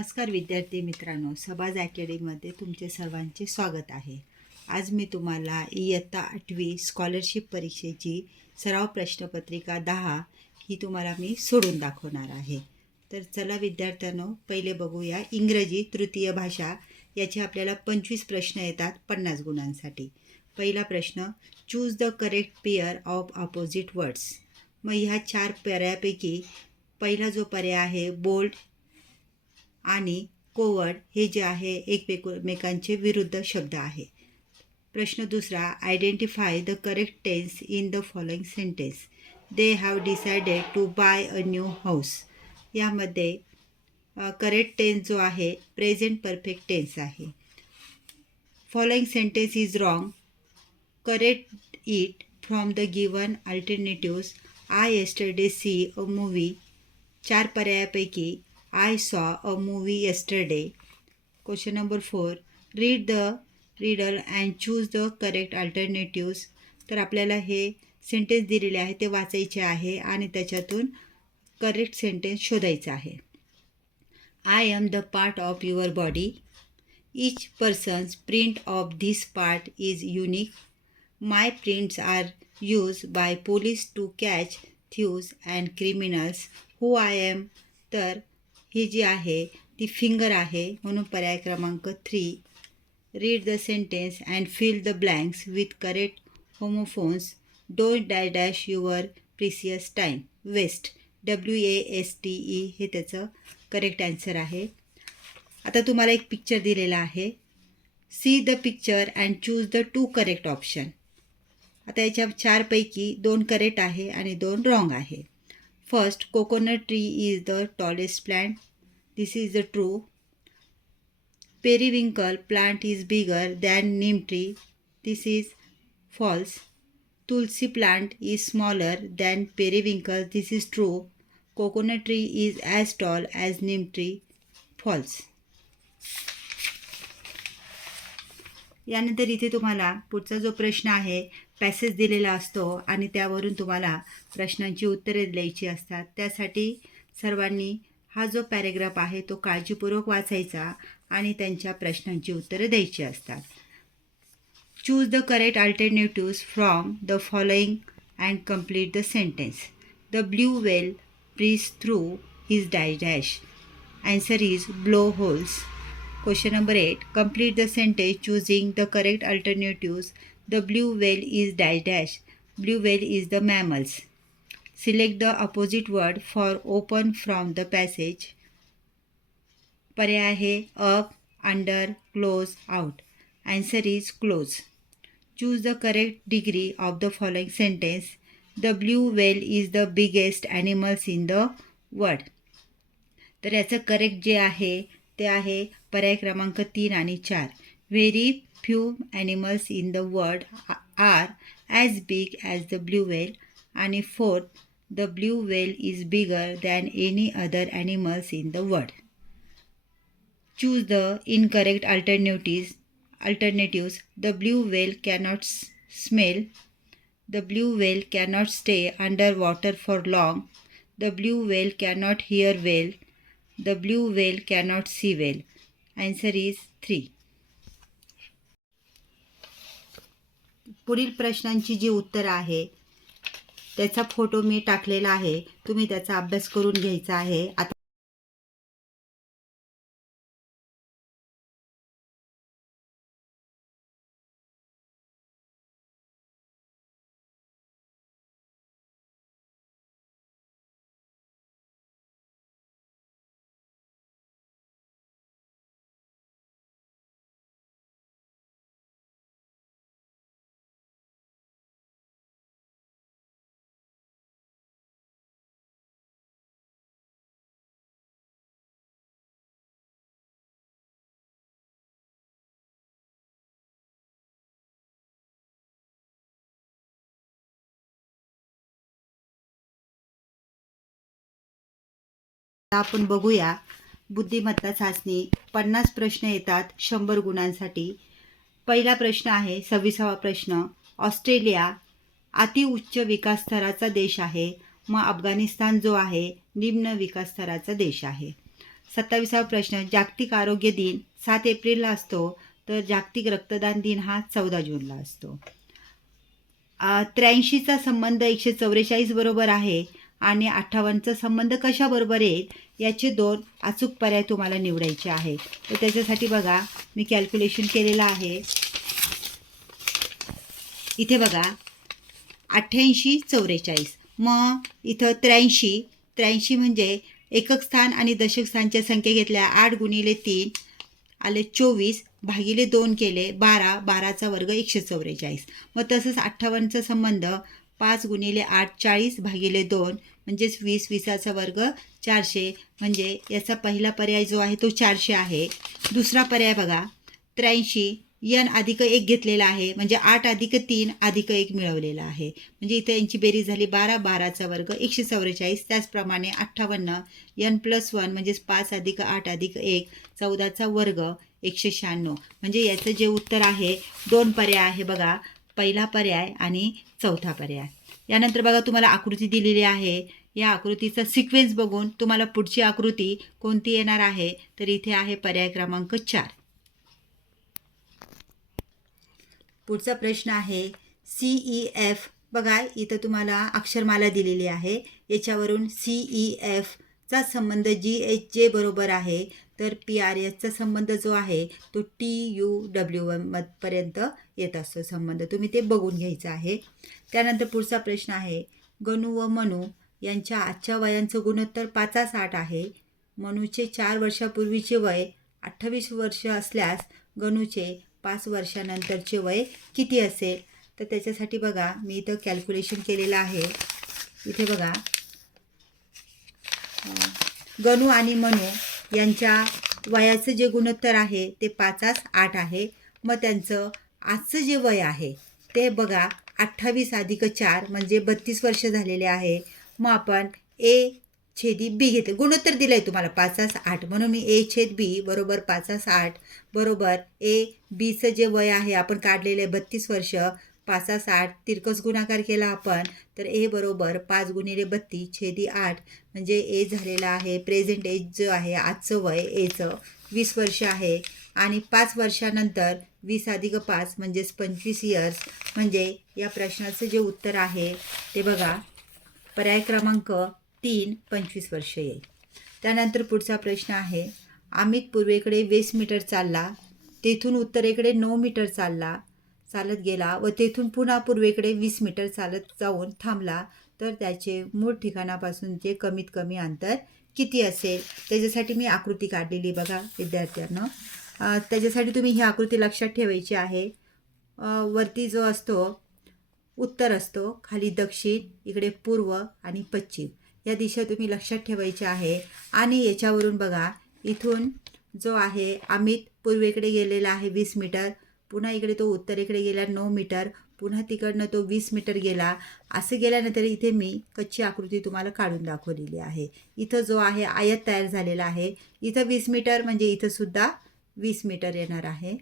नमस्कार विद्यार्थी मित्रांनो, सबाज अकॅडमीमध्ये तुमचे सर्वांचे स्वागत आहे। आज मी तुम्हाला इयत्ता 8वी स्कॉलरशिप परीक्षेची सराव प्रश्नपत्रिका 10 ही तुम्हाला मी सोडून दाखवणार आहे। तर चला विद्यार्थ्यांनो, पहिले बघूया इंग्रजी तृतीय भाषा याचे आपल्याला 25 प्रश्न येतात 50 गुणांसाठी। पहिला प्रश्न, choose the correct pair of opposite words. मग ह्या 4 पर्यायापैकी पहिला जो पर्याय आहे बोल्ड आणि कोवर्ड हे जे आहे एकमेकांचे विरुद्ध शब्द आहे। प्रश्न दुसरा, identify the correct tense in the following sentence. They have decided to buy a new house. यामध्ये करेक्ट टेन्स जो आहे प्रेझेंट परफेक्ट टेन्स आहे। Following sentence is wrong, correct it from the given alternatives. I yesterday see a movie. 4 पर्यायापैकी I saw a movie yesterday. Question number 4. Read the riddle and choose the correct alternatives. तर आपल्याला हे sentence दिलेले आहे ते वाचायचे आहे आणि त्याच्यातून करेक्ट सेंटेन्स शोधायचा आहे। I am the part of your body. Each person's print of this part is unique. My prints are used by police to catch thieves and criminals. Who I am? तर ही जी आहे ती finger आहे, म्हणून पर्याय क्रमांक 3। Read the sentence and fill the blanks with correct homophones. Don't dash your precious time waste. WASTE हे त्याचं correct answer आहे। आता तुम्हाला एक पिक्चर दिलेला आहे। See the picture and choose the 2 correct option. आता याच्या 4 पैकी 2 करेक्ट आहे आणि 2 रॉंग आहे। First, coconut tree is the tallest plant. This is the true. Periwinkle plant is bigger than neem tree. This is false. Tulsi plant is smaller than periwinkle. This is true. Coconut tree is as tall as neem tree. False. यानंतर इथे तुम्हाला पुढचा जो प्रश्न आहे passage दिलेला असतो आणि त्यावरून तुम्हाला प्रश्नांची उत्तरे द्यायची असतात। त्यासाठी सर्वांनी हा जो पॅरेग्राफ आहे तो काळजीपूर्वक वाचायचा आणि त्यांच्या प्रश्नांची उत्तरे द्यायची असतात। Choose the correct alternatives from the following and complete the sentence. The blue whale breathes through his dash. Answer is blow holes. Question number 8. Complete the sentence choosing the correct alternatives. The blue whale is dash. Blue whale is the mammals. Select the opposite word for open from the passage. पर्याय आहे up, under, close, out. Answer is close. Choose the correct degree of the following sentence. The blue whale is the biggest animals in the world. तर याचं correct जे आहे ते आहे पर्याय क्रमांक 3 आणि 4। Very few animals in the world are as big as the blue whale. आणि 4th, the blue whale is bigger than any other animals in the world. Choose the incorrect alternatives. The blue whale cannot smell. The blue whale cannot stay under water for long. The blue whale cannot hear well. The blue whale cannot see well. Answer is 3. पुढील प्रश्नांची जी उत्तर आहे त्याचा photo मी टाकलेला आहे, तुम्ही त्याचा अभ्यास करून घ्यायचा आहे। आता आपण बघूया बुद्धिमत्ता चाचणी। 50 प्रश्न येतात 100 गुणांसाठी। पहिला प्रश्न आहे 26वा प्रश्न। ऑस्ट्रेलिया अतिउच्च विकास स्तराचा देश आहे, मग अफगाणिस्तान जो आहे निम्न विकास स्तराचा देश आहे। 27वा प्रश्न, जागतिक आरोग्य दिन 7 एप्रिलला असतो, तर जागतिक रक्तदान दिन हा 14 जूनला असतो. 83चा संबंध 144 बरोबर आहे आणि 58चा संबंध कशाबरोबर येईल याचे 2 अचूक पर्याय तुम्हाला निवडायचे आहे. तर त्याच्यासाठी बघा मी कॅल्क्युलेशन केलेलं आहे. इथे बघा 88 44, मग इथं 83 म्हणजे एकक स्थान आणि दशक स्थानच्या संख्या घेतल्या 8 गुणिले 3 आले 24 भागिले 2 केले 12, 12चा वर्ग 144. मग तसंच 58चा संबंध 5 गुणिले 8 40 भागिले 2 म्हणजेच 20, 20चा वर्ग 400. म्हणजे याचा पहिला पर्याय जो आहे तो 400 आहे. दुसरा पर्याय बघा 83 n अधिक 1 घेतलेला आहे, म्हणजे 8 अधिक 3 अधिक 1 मिळवलेला आहे. म्हणजे इथे यांची बेरीज झाली 12, 12चा वर्ग 144. त्याचप्रमाणे 58 n+1 म्हणजेच 5 अधिक 8 अधिक 1 14चा वर्ग 196. म्हणजे याचं जे उत्तर आहे 2 पर्याय आहे बघा, पहिला पर्याय आणि चौथा पर्याय. यानंतर बघा तुम्हाला आकृती दिलेली आहे. या आकृतीचा सिक्वेन्स बघून तुम्हाला पुढची आकृती कोणती येणार आहे, तर इथे आहे पर्याय क्रमांक 4. पुढचा प्रश्न आहे CEF. बघा इथं तुम्हाला अक्षरमाला दिलेली आहे. याच्यावरून CEFचा संबंध GHJ बरोबर आहे, तर PRSचा संबंध जो आहे तो TUWM पर्यंत येत असतो संबंध. तुम्ही ते बघून घ्यायचं आहे. त्यानंतर पुढचा प्रश्न आहे गणू व मनू यांच्या आजच्या वयांचं गुणोत्तर 5:60 आहे. मनूचे 4 वर्षापूर्वीचे वय 28 वर्ष असल्यास गणूचे 5 वर्षानंतरचे वय किती असेल, तर त्याच्यासाठी बघा मी इथं कॅल्क्युलेशन केलेलं आहे. इथे बघा गणू आणि मनू यांच्या वयाचं जे गुणोत्तर आहे ते 5:8 आहे. मग त्यांचं आजचं जे वय आहे ते बघा 28 अधिक 4 म्हणजे 32 वर्ष झालेले आहे. मग आपण A/B घेते. गुणोत्तर दिलं आहे तुम्हाला 5:8, म्हणून मी A/B बरोबर 5:8 बरोबर Bचं जे वय आहे आपण काढलेले 32 वर्ष 5:8 तिरकस गुणाकार केला आपण, तर A बरोबर 5 गुणिले 32/8 म्हणजे A झालेला आहे. प्रेझेंट एज जो आहे आजचं वय Aचं 20 वर्ष आहे. आणि 5 वर्षानंतर 20 अधिक 5 म्हणजेच 25 इयर्स. म्हणजे या प्रश्नाचं जे उत्तर आहे ते बघा पर्याय क्रमांक 3 25 वर्ष येईल. त्यानंतर पुढचा प्रश्न आहे अमित पूर्वेकडे 20 मीटर चालला, तेथून उत्तरेकडे 9 मीटर चालत गेला व तेथून पुन्हा पूर्वेकडे 20 मीटर चालत जाऊन थांबला, तर त्याचे मूळ ठिकाणापासूनचे कमीत कमी अंतर किती असेल. त्याच्यासाठी मी आकृती काढलेली बघा विद्यार्थ्यांना. त्याच्यासाठी तुम्ही ही आकृती लक्षात ठेवायची आहे. वरती जो असतो उत्तर असतो, खाली दक्षिण, इकडे पूर्व आणि पश्चिम या दिशा तुम्ही लक्षात ठेवायच्या आहे. आणि याच्यावरून बघा इथून जो आहे अमित पूर्वेकडे गेलेला आहे 20 मीटर, पुन्हा इकडे तो उत्तरेकडे गेला 9 मीटर, पुन्हा तिकडनं तो 20 मीटर गेला. असं गेल्यानंतर इथे मी कच्ची आकृती तुम्हाला काढून दाखवलेली आहे. इथं जो आहे आयत तयार झालेला आहे. इथं 20 मीटर म्हणजे इथं सुद्धा 20 मीटर येणार आहे.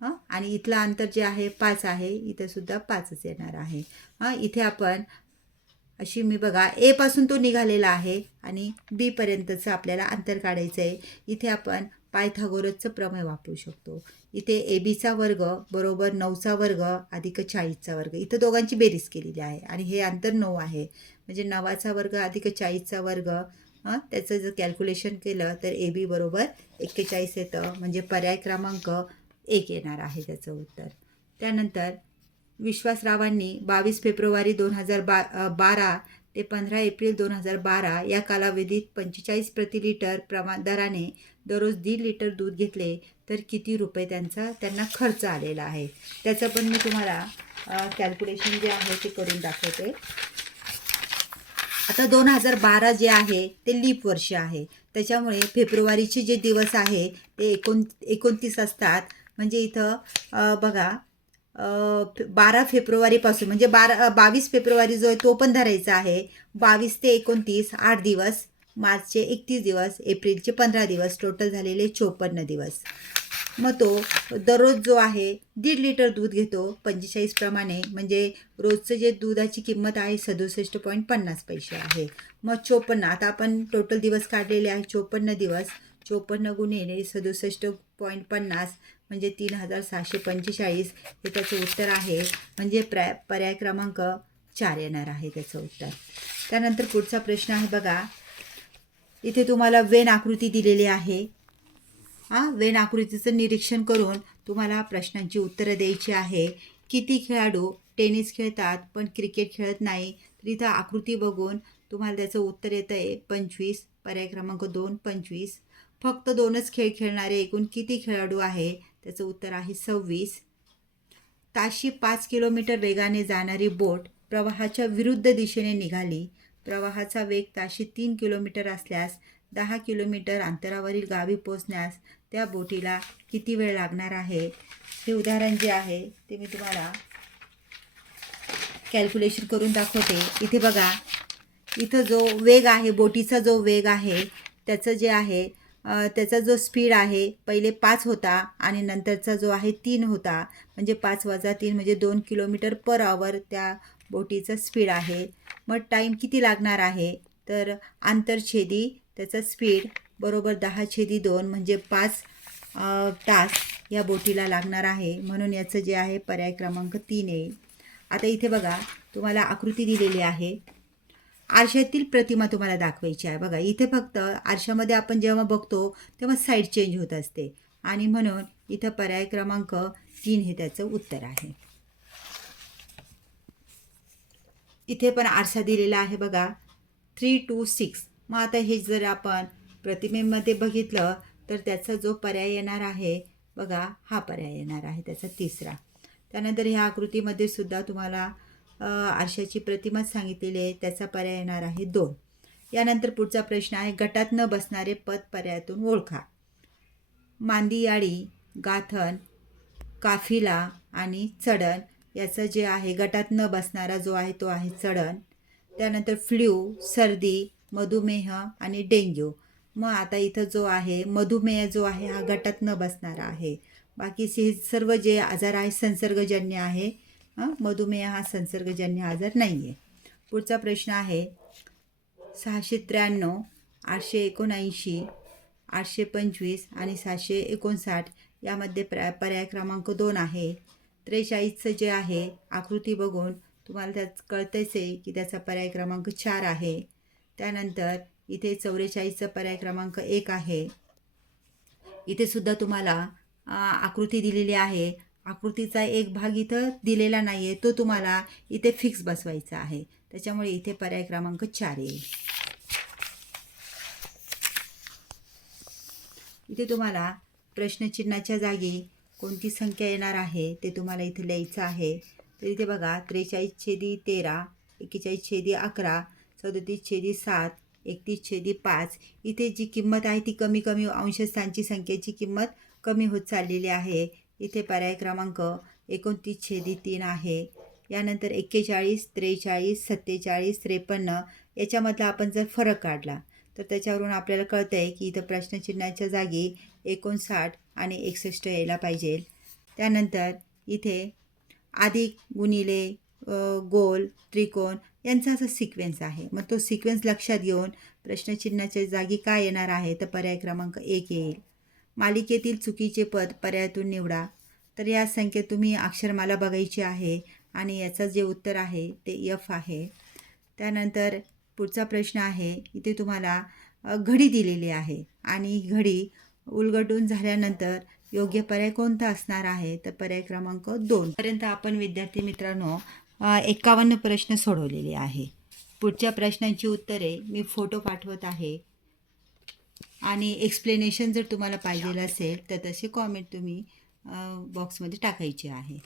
आणि इथलं अंतर जे आहे 5 आहे, इथं सुद्धा 5च येणार आहे. इथे आपण अशी मी बघा A पासून तो निघालेला आहे आणि B पर्यंतचं आपल्याला अंतर काढायचं आहे. इथे आपण पायथागोरसचं प्रमेय वापरू शकतो. इथे ABचा वर्ग बरोबर 9चा वर्ग अधिक 40चा वर्ग, इथं दोघांची बेरीज केलेली आहे आणि हे अंतर 9 आहे. म्हणजे 9चा वर्ग अधिक 40चा वर्ग. त्याचं जर कॅल्क्युलेशन केलं तर AB बरोबर 41 येतं. म्हणजे पर्याय क्रमांक 1 येणार आहे त्याचं उत्तर. त्यानंतर विश्वासरावांनी 22 फेब्रुवारी 2012 ते 15 एप्रिल 2012 या कालावधीत 45 प्रति लिटर दराने दररोज 1.5 लिटर दूध घेतले, तर किती रुपये त्यांना खर्च आलेला आहे. त्याचं पण मी तुम्हाला कॅल्क्युलेशन जे आहे ते करून दाखवते. आता 2012 जे आहे ते लीप वर्ष आहे, त्याच्यामुळे फेब्रुवारीचे जे दिवस आहे ते 29 असतात. म्हणजे इथं बघा 12 फेब्रुवारीपासून म्हणजे 22 फेब्रुवारी जो आहे तो पण धरायचा आहे. 22 ते 29 8 दिवस, मार्चचे 31 दिवस, एप्रिलचे 15 दिवस, टोटल झालेले 54 दिवस. मग तो दररोज जो आहे 1.5 लिटर दूध घेतो 45 प्रमाणे. म्हणजे रोजचं जे दुधाची किंमत आहे 67.50 पैसे आहे. मग 54, आता आपण टोटल दिवस काढलेले आहे 54 दिवस. 54 गुणिले 67.50 म्हणजे 3645 हे त्याचं उत्तर आहे. म्हणजे पर्याय क्रमांक 4 येणार आहे त्याचं उत्तर. त्यानंतर पुढचा प्रश्न आहे बघा. इथे तुम्हाला वेन आकृती दिलेली आहे. वेन आकृतीचं निरीक्षण करून तुम्हाला प्रश्नांची उत्तरं द्यायची आहे. किती खेळाडू टेनिस खेळतात पण क्रिकेट खेळत नाही? तर इथं आकृती बघून तुम्हाला त्याचं उत्तर येतं आहे 25. पर्याय क्रमांक 2 25. फक्त 2च खेळ खेळणारे एकूण किती खेळाडू आहे? त्याचं उत्तर आहे 26. ताशी 5 किलोमीटर वेगाने जाणारी बोट प्रवाहाच्या विरुद्ध दिशेने निघाली. प्रवाहाचा वेग ताशी 3 किलोमीटर असल्यास 10 किलोमीटर अंतरावरील गावी पोहोचण्यास त्या बोटीला किती वेळ लागणार आहे? हे उदाहरण जे आहे ते मी तुम्हाला कॅल्क्युलेशन करून दाखवते. इथे बघा, इथं जो वेग आहे, बोटीचा जो वेग आहे त्याचं जे आहे त्याचा जो स्पीड आहे पहिले 5 होता आणि नंतरचा जो आहे 3 होता. म्हणजे 5 वजा 3 म्हणजे 2 किलोमीटर पर आवर त्या बोटीचा स्पीड आहे. मग टाईम किती लागणार आहे? तर आंतरछेदी त्याचा स्पीड बरोबर 10/2 म्हणजे 5 तास या बोटीला लागणार आहे. म्हणून याचं जे आहे पर्याय क्रमांक 3 येईल. आता इथे बघा, तुम्हाला आकृती दिलेली आहे. आरशातील प्रतिमा तुम्हाला दाखवायची आहे. बघा, इथे फक्त आरशामध्ये आपण जेव्हा बघतो तेव्हा साईड चेंज होत असते आणि म्हणून इथं पर्याय क्रमांक 3 हे त्याचं उत्तर आहे. इथे पण आरसा दिलेला आहे बघा, 3 to 6. मग आता हे जर आपण प्रतिमेमध्ये बघितलं तर त्याचा जो पर्याय येणार आहे बघा, हा पर्याय येणार आहे त्याचा 3रा. त्यानंतर ह्या आकृतीमध्ये सुद्धा तुम्हाला आरशाची प्रतिमाच सांगितलेली आहे. त्याचा पर्याय येणार आहे 2. यानंतर पुढचा प्रश्न आहे, गटात न बसणारे पद पर्यायातून ओळखा. मांदियाळी, गाथन, काफिला आणि चढण याचं जे आहे गटात न बसणारा जो आहे तो आहे चढण. त्यानंतर फ्ल्यू, सर्दी, मधुमेह आणि डेंग्यू. मग आता इथं जो आहे मधुमेह जो आहे हा गटात न बसणारा आहे. बाकी सर्व जे आजार आहे संसर्गजन्य आहे. मधुमेह हा संसर्गजन्य आजार नाही आहे. पुढचा प्रश्न आहे 693, 879, 825 आणि 759 यामध्ये पर्याय क्रमांक 2 आहे. 43चं जे आहे आकृती बघून तुम्हाला त्यात कळतंच आहे की त्याचा पर्याय क्रमांक 4 आहे. त्यानंतर इथे 44चा पर्याय क्रमांक 1 आहे. इथे सुद्धा तुम्हाला आकृती दिलेली आहे. आकृतीचा एक भाग इथं दिलेला नाही आहे, तो तुम्हाला इथे फिक्स बसवायचा आहे. त्याच्यामुळे इथे पर्याय क्रमांक 4 येईल. इथे तुम्हाला प्रश्नचिन्हाच्या जागी कोणती संख्या येणार आहे ते तुम्हाला इथे लिहायचं आहे. तर इथे बघा, 43/13, 41/11, 37/7, 31/5. इथे जी किंमत आहे ती कमी अंशस्थांची संख्येची किंमत कमी होत चाललेली आहे. इथे पर्याय क्रमांक 29/3 आहे. यानंतर 41, 43, 47, 53 याच्यामधला आपण जर फरक काढला तर त्याच्यावरून आपल्याला कळतं आहे की इथं प्रश्नचिन्हाच्या जागी 59 आणि 61 यायला पाहिजे. त्यानंतर इथे अधिक, गुणिले, गोल, त्रिकोण यांचा असा सिक्वेन्स आहे. मग तो सिक्वेन्स लक्षात घेऊन प्रश्नचिन्हाच्या जागी काय येणार आहे तर पर्याय क्रमांक 1 येईल. मालिकेतील चुकीचे पद पर्यायातून निवडा. तर या संख्येत तुम्ही अक्षरमाला बघायची आहे आणि याचं जे उत्तर आहे ते F आहे. त्यानंतर पुढचा प्रश्न आहे, इथे तुम्हाला घडी दिलेली आहे आणि घडी उलगडून झाल्यानंतर योग्य पर्याय कोणता असणार आहे तर पर्याय क्रमांक 2 पर्यंत आपण विद्यार्थी मित्रांनो 51 प्रश्न सोडवलेले आहे. पुढच्या प्रश्नांची उत्तरे मी फोटो पाठवत आहे आणि एक्सप्लेनेशन जर तुम्हाला पाहिजे असेल तर तसे कॉमेंट तुम्ही बॉक्समध्ये टाकायचे आहे.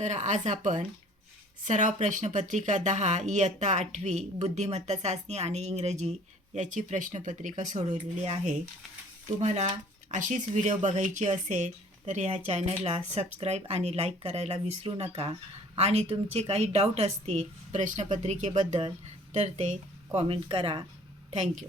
तर आज आपण सराव प्रश्नपत्रिका 10 इयत्ता 8वी बुद्धिमत्ता चाचणी आणि इंग्रजी याची प्रश्नपत्रिका सोडवलेली आहे. तुम्हाला अशीच व्हिडिओ बघायची असेल तर ह्या चॅनलला सबस्क्राईब आणि लाईक करायला विसरू नका. आणि तुमचे काही डाऊट असतील प्रश्नपत्रिकेबद्दल तर ते कॉमेंट करा. थँक्यू.